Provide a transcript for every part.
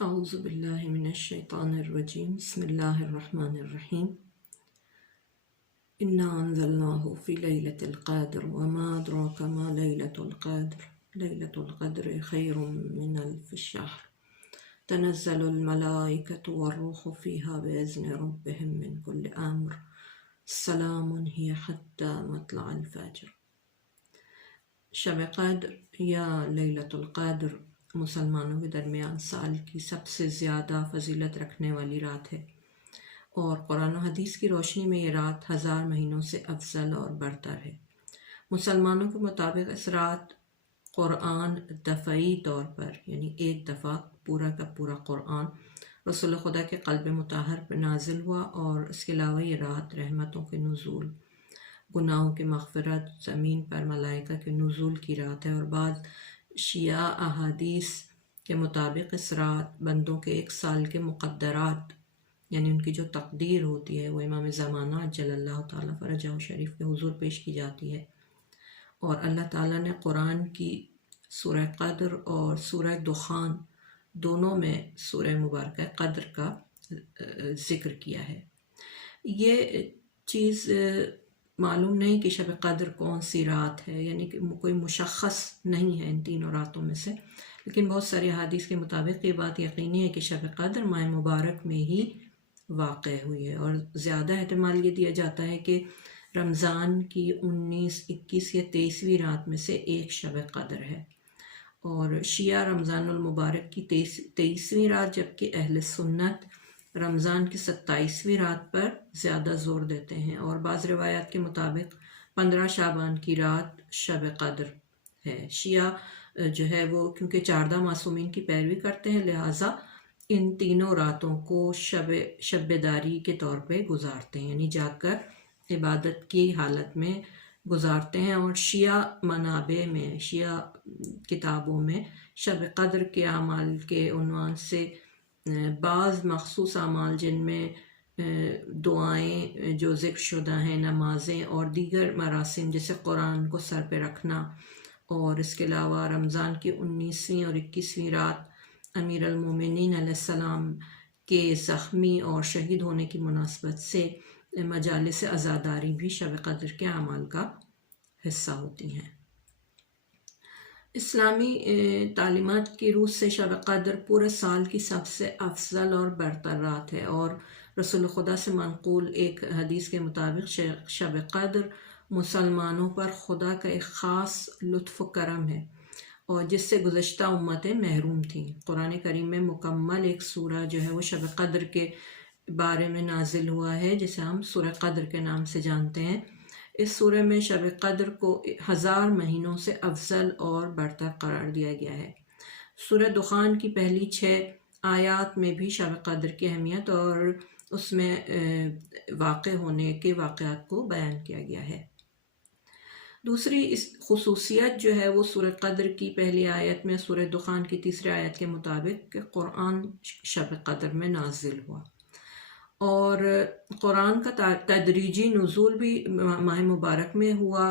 اعوذ باللہ من الشیطان الرجیم بسم اللہ الرحمن الرحیم انا انزلناہ فی لیلۃ القدر وما ادراک ما لیلۃ القدر لیلۃ القدر خیر من الف شہر تنزل الملائکۃ والروح فیہا بإذن ربہم من کل امر سلام ہی حتی مطلع الفجر۔ شب قدر یا لیلۃ القدر مسلمانوں کے درمیان سال کی سب سے زیادہ فضیلت رکھنے والی رات ہے، اور قرآن و حدیث کی روشنی میں یہ رات 1000 مہینوں سے افضل اور برتر ہے۔ مسلمانوں کے مطابق اس رات قرآن دفعی طور پر یعنی ایک دفعہ پورا کا پورا قرآن رسول خدا کے قلب مطہر پر نازل ہوا، اور اس کے علاوہ یہ رات رحمتوں کے نزول، گناہوں کی مغفرت، زمین پر ملائکہ کے نزول کی رات ہے۔ اور بعض شیعہ احادیث کے مطابق اس رات بندوں کے ایک سال کے مقدرات یعنی ان کی جو تقدیر ہوتی ہے وہ امام زمانہ جل اللہ تعالیٰ فرجہ شریف کے حضور پیش کی جاتی ہے، اور اللہ تعالیٰ نے قرآن کی سورہ قدر اور سورہ دخان دونوں میں سورہ مبارکہ قدر کا ذکر کیا ہے۔ یہ چیز معلوم نہیں کہ شب قدر کون سی رات ہے، یعنی کہ کوئی مشخص نہیں ہے ان تینوں راتوں میں سے، لیکن بہت سارے حدیث کے مطابق یہ بات یقینی ہے کہ شب قدر ماہ مبارک میں ہی واقع ہوئی ہے، اور زیادہ احتمال یہ دیا جاتا ہے کہ رمضان کی 19، 21 یا 23ویں رات میں سے ایک شب قدر ہے، اور شیعہ رمضان المبارک کی 23ویں رات، جبکہ اہل سنت رمضان کی 27ویں رات پر زیادہ زور دیتے ہیں، اور بعض روایات کے مطابق 15 شعبان کی رات شب قدر ہے۔ شیعہ جو ہے وہ کیونکہ 14 معصومین کی پیروی کرتے ہیں، لہٰذا ان تینوں راتوں کو شب بیداری کے طور پہ گزارتے ہیں، یعنی جاگ کر عبادت کی حالت میں گزارتے ہیں۔ اور شیعہ منابع میں، شیعہ کتابوں میں شب قدر کے اعمال کے عنوان سے بعض مخصوص اعمال جن میں دعائیں جو ذکر شدہ ہیں، نمازیں اور دیگر مراسم جیسے قرآن کو سر پہ رکھنا، اور اس کے علاوہ رمضان کی 19ویں اور 21ویں رات امیر المومنین علیہ السلام کے زخمی اور شہید ہونے کی مناسبت سے مجالس عزاداری بھی شب قدر کے اعمال کا حصہ ہوتی ہیں۔ اسلامی تعلیمات کی روح سے شب قدر پورے سال کی سب سے افضل اور برتر رات ہے، اور رسول خدا سے منقول ایک حدیث کے مطابق شب قدر مسلمانوں پر خدا کا ایک خاص لطف و کرم ہے، اور جس سے گزشتہ امتیں محروم تھیں۔ قرآن کریم میں مکمل ایک سورہ جو ہے وہ شب قدر کے بارے میں نازل ہوا ہے، جسے ہم سورہ قدر کے نام سے جانتے ہیں۔ اس سورہ میں شب قدر کو 1000 مہینوں سے افضل اور برتر قرار دیا گیا ہے۔ سورہ دخان کی پہلی 6 آیات میں بھی شب قدر کی اہمیت اور اس میں واقع ہونے کے واقعات کو بیان کیا گیا ہے۔ دوسری اس خصوصیت جو ہے وہ سورہ قدر کی پہلی آیت میں سورہ دخان کی تیسری آیت کے مطابق کہ قرآن شب قدر میں نازل ہوا، اور قرآن کا تدریجی نزول بھی ماہ مبارک میں ہوا،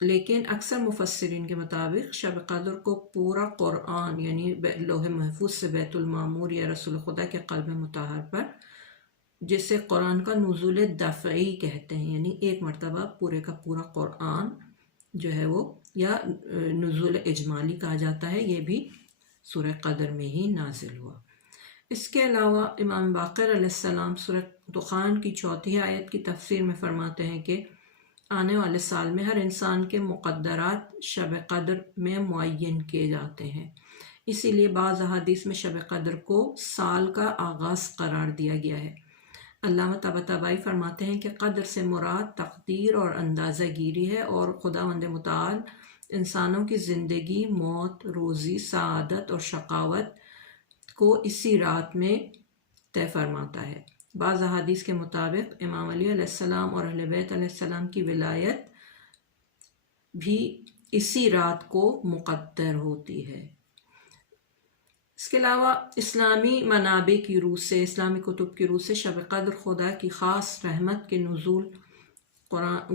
لیکن اکثر مفسرین کے مطابق شب قدر کو پورا قرآن یعنی لوح محفوظ سے بیت المعمور یا رسول خدا کے قلب مطہر پر، جسے قرآن کا نزول دفعی کہتے ہیں، یعنی ایک مرتبہ پورے کا پورا قرآن جو ہے وہ یا نزول اجمالی کہا جاتا ہے، یہ بھی سورہ قدر میں ہی نازل ہوا۔ اس کے علاوہ امام باقر علیہ السلام سورہ دخان کی 4 آیت کی تفسیر میں فرماتے ہیں کہ آنے والے سال میں ہر انسان کے مقدرات شب قدر میں معین کیے جاتے ہیں، اسی لیے بعض احادیث میں شب قدر کو سال کا آغاز قرار دیا گیا ہے۔ علامہ طباطبائی فرماتے ہیں کہ قدر سے مراد تقدیر اور اندازہ گیری ہے، اور خداوند متعال انسانوں کی زندگی، موت، روزی، سعادت اور شقاوت کو اسی رات میں طے فرماتا ہے۔ بعض احادیث کے مطابق امام علی علیہ السلام اور اہل بیت علیہ السلام کی ولایت بھی اسی رات کو مقدر ہوتی ہے۔ اس کے علاوہ اسلامی منابع کی روح سے، اسلامی کتب کی روح سے شب قدر خدا کی خاص رحمت کے نزول،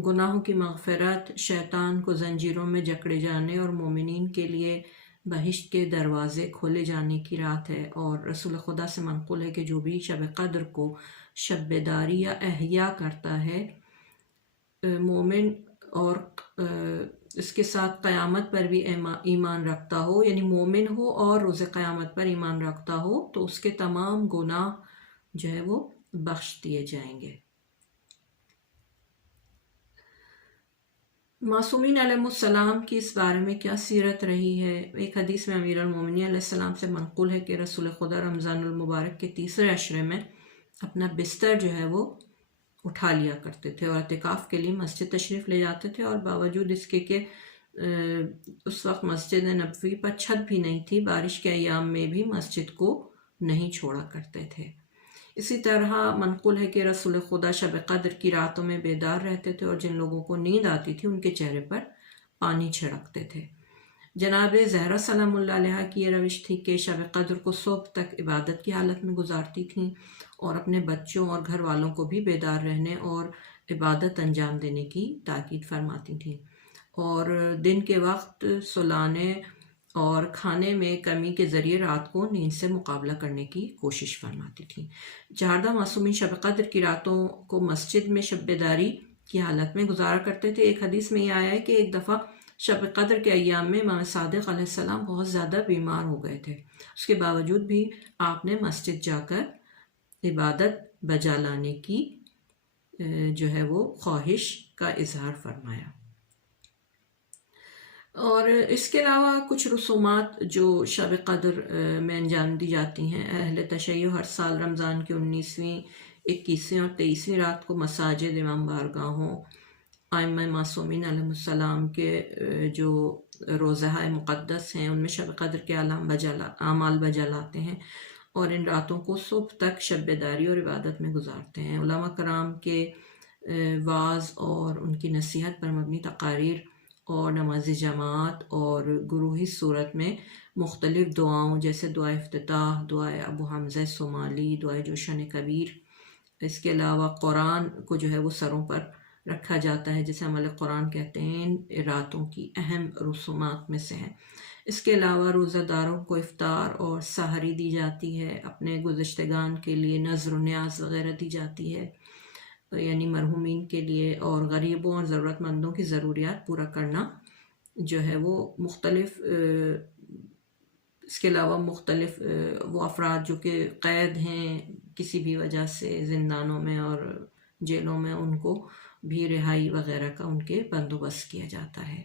گناہوں کی مغفرت، شیطان کو زنجیروں میں جکڑے جانے اور مومنین کے لیے بہشت کے دروازے کھولے جانے کی رات ہے، اور رسول خدا سے منقول ہے کہ جو بھی شب قدر کو شب بیداری یا احیا کرتا ہے مومن اور اس کے ساتھ قیامت پر بھی ایمان رکھتا ہو، یعنی مومن ہو اور روز قیامت پر ایمان رکھتا ہو، تو اس کے تمام گناہ جو ہے وہ بخش دیے جائیں گے۔ معصومین علیہ السلام کی اس بارے میں کیا سیرت رہی ہے؟ ایک حدیث میں امیر المومنین علیہ السلام سے منقول ہے کہ رسول خدا رمضان المبارک کے تیسرے عشرے میں اپنا بستر جو ہے وہ اٹھا لیا کرتے تھے اور اعتکاف کے لیے مسجد تشریف لے جاتے تھے، اور باوجود اس کے کہ اس وقت مسجد نبوی پر چھت بھی نہیں تھی، بارش کے ایام میں بھی مسجد کو نہیں چھوڑا کرتے تھے۔ اسی طرح منقول ہے کہ رسول خدا شب قدر کی راتوں میں بیدار رہتے تھے، اور جن لوگوں کو نیند آتی تھی ان کے چہرے پر پانی چھڑکتے تھے۔ جناب زہرا سلام اللہ علیہ کی یہ روش تھی کہ شب قدر کو صبح تک عبادت کی حالت میں گزارتی تھیں، اور اپنے بچوں اور گھر والوں کو بھی بیدار رہنے اور عبادت انجام دینے کی تاکید فرماتی تھیں، اور دن کے وقت سلانے اور کھانے میں کمی کے ذریعے رات کو نیند سے مقابلہ کرنے کی کوشش فرماتی تھیں۔ چہاردہ معصومین شب قدر کی راتوں کو مسجد میں شب بیداری کی حالت میں گزارا کرتے تھے۔ ایک حدیث میں یہ آیا ہے کہ ایک دفعہ شب قدر کے ایام میں امام صادق علیہ السلام بہت زیادہ بیمار ہو گئے تھے، اس کے باوجود بھی آپ نے مسجد جا کر عبادت بجا لانے کی جو ہے وہ خواہش کا اظہار فرمایا۔ اور اس کے علاوہ کچھ رسومات جو شب قدر میں انجام دی جاتی ہیں، اہل تشیع ہر سال رمضان کی 19ویں، 21ویں اور 23ویں رات کو مساجد، امام بارگاہوں، ائمہ معصومین علیہ السلام کے جو روضہ مقدس ہیں ان میں شب قدر کے اعمال بجا لاتے ہیں، اور ان راتوں کو صبح تک شب بیداری اور عبادت میں گزارتے ہیں۔ علماء کرام کے وعظ اور ان کی نصیحت پر مبنی تقاریر اور نماز جماعت اور گروہی صورت میں مختلف دعاؤں جیسے دعائے افتتاح، دعائے ابو حمزہ صومالی، دعائے جوشن کبیر، اس کے علاوہ قرآن کو جو ہے وہ سروں پر رکھا جاتا ہے جسے عمل قرآن کہتے ہیں، ان راتوں کی اہم رسومات میں سے ہے۔ اس کے علاوہ روزہ داروں کو افطار اور سحری دی جاتی ہے، اپنے گزشتگان کے لیے نذر و نیاز وغیرہ دی جاتی ہے، یعنی مرحومین کے لیے، اور غریبوں اور ضرورت مندوں کی ضروریات پورا کرنا جو ہے وہ مختلف اس کے علاوہ مختلف وہ افراد جو کہ قید ہیں کسی بھی وجہ سے زندانوں میں اور جیلوں میں، ان کو بھی رہائی وغیرہ کا ان کے بندوبست کیا جاتا ہے۔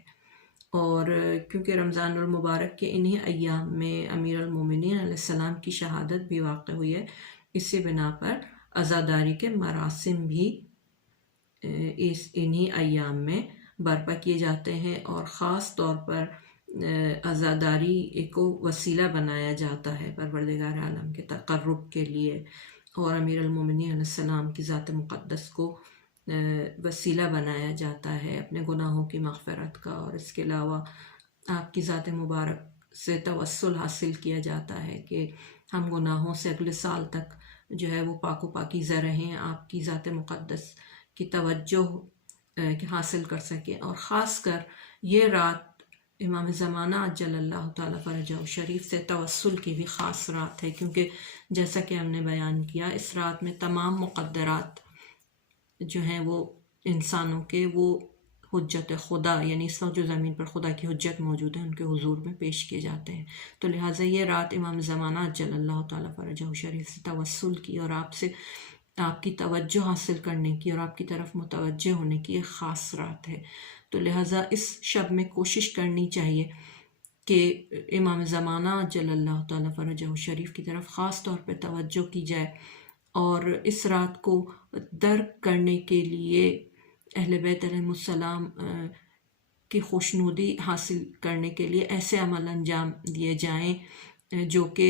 اور کیونکہ رمضان المبارک کے انہی ایام میں امیر المومنین علیہ السلام کی شہادت بھی واقع ہوئی ہے، اسی بنا پر عزاداری کے مراسم بھی انہی ایام میں برپا کیے جاتے ہیں، اور خاص طور پر عزاداری کو وسیلہ بنایا جاتا ہے پروردگار عالم کے تقرب کے لیے، اور امیر المومنین علیہ السلام کی ذات مقدس کو وسیلہ بنایا جاتا ہے اپنے گناہوں کی مغفرت کا، اور اس کے علاوہ آپ کی ذات مبارک سے توسل حاصل کیا جاتا ہے کہ ہم گناہوں سے اگلے سال تک جو ہے وہ پاک و پاکیزہ رہیں، آپ کی ذات مقدس کی توجہ حاصل کر سکیں۔ اور خاص کر یہ رات امام زمانہ عجل اللہ تعالیٰ فرجہ شریف سے توسل کی بھی خاص رات ہے، کیونکہ جیسا کہ ہم نے بیان کیا اس رات میں تمام مقدرات جو ہیں وہ انسانوں کے وہ حجت خدا، یعنی اس وقت جو زمین پر خدا کی حجت موجود ہے ان کے حضور میں پیش کیے جاتے ہیں، تو لہٰذا یہ رات امام زمانہ عجل اللہ تعالیٰ فرجہ شریف سے توسل کی اور آپ سے آپ کی توجہ حاصل کرنے کی اور آپ کی طرف متوجہ ہونے کی ایک خاص رات ہے۔ تو لہٰذا اس شب میں کوشش کرنی چاہیے کہ امام زمانہ عجل اللہ تعالیٰ فرجہ شریف کی طرف خاص طور پہ توجہ کی جائے، اور اس رات کو درک کرنے کے لیے اہل بیت علیہ السلام کی خوشنودی حاصل کرنے کے لیے ایسے عمل انجام دیے جائیں جو کہ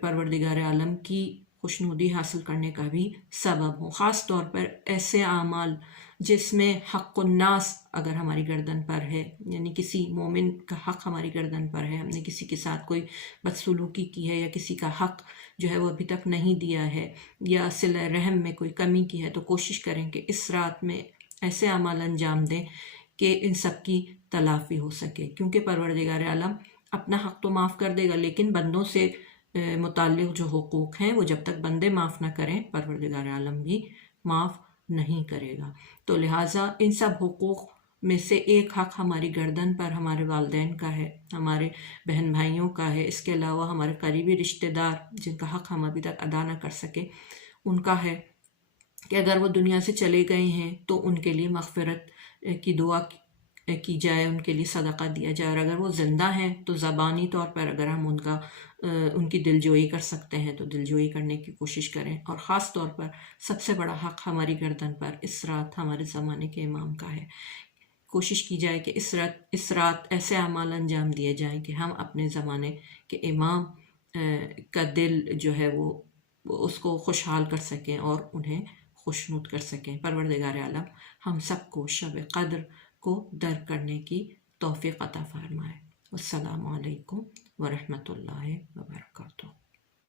پروردگار عالم کی خوشنودی حاصل کرنے کا بھی سبب ہو، خاص طور پر ایسے اعمال جس میں حق الناس اگر ہماری گردن پر ہے، یعنی کسی مومن کا حق ہماری گردن پر ہے، ہم نے کسی کے ساتھ کوئی بدسلوکی کی ہے یا کسی کا حق جو ہے وہ ابھی تک نہیں دیا ہے یا صلہ رحم میں کوئی کمی کی ہے، تو کوشش کریں کہ اس رات میں ایسے اعمال انجام دیں کہ ان سب کی تلافی ہو سکے، کیونکہ پروردگار عالم اپنا حق تو معاف کر دے گا، لیکن بندوں سے متعلق جو حقوق ہیں وہ جب تک بندے معاف نہ کریں پروردگار عالم بھی معاف نہیں کرے گا۔ تو لہٰذا ان سب حقوق میں سے ایک حق ہماری گردن پر ہمارے والدین کا ہے، ہمارے بہن بھائیوں کا ہے، اس کے علاوہ ہمارے قریبی رشتہ دار جن کا حق ہم ابھی تک ادا نہ کر سکے ان کا ہے کہ اگر وہ دنیا سے چلے گئے ہیں تو ان کے لیے مغفرت کی دعا کی جائے، ان کے لیے صدقہ دیا جائے، اور اگر وہ زندہ ہیں تو زبانی طور پر اگر ہم ان کی دلجوئی کر سکتے ہیں تو دلجوئی کرنے کی کوشش کریں۔ اور خاص طور پر سب سے بڑا حق ہماری گردن پر اس رات ہمارے زمانے کے امام کا ہے۔ کوشش کی جائے کہ اس رات ایسے اعمال انجام دیے جائیں کہ ہم اپنے زمانے کے امام کا دل جو ہے وہ اس کو خوشحال کر سکیں اور انہیں خوشنود کر سکیں۔ پروردگار عالم ہم سب کو شب قدر کو درک کرنے کی توفیق عطا فرمائے۔ السلام علیکم ورحمۃ اللہ وبرکاتہ۔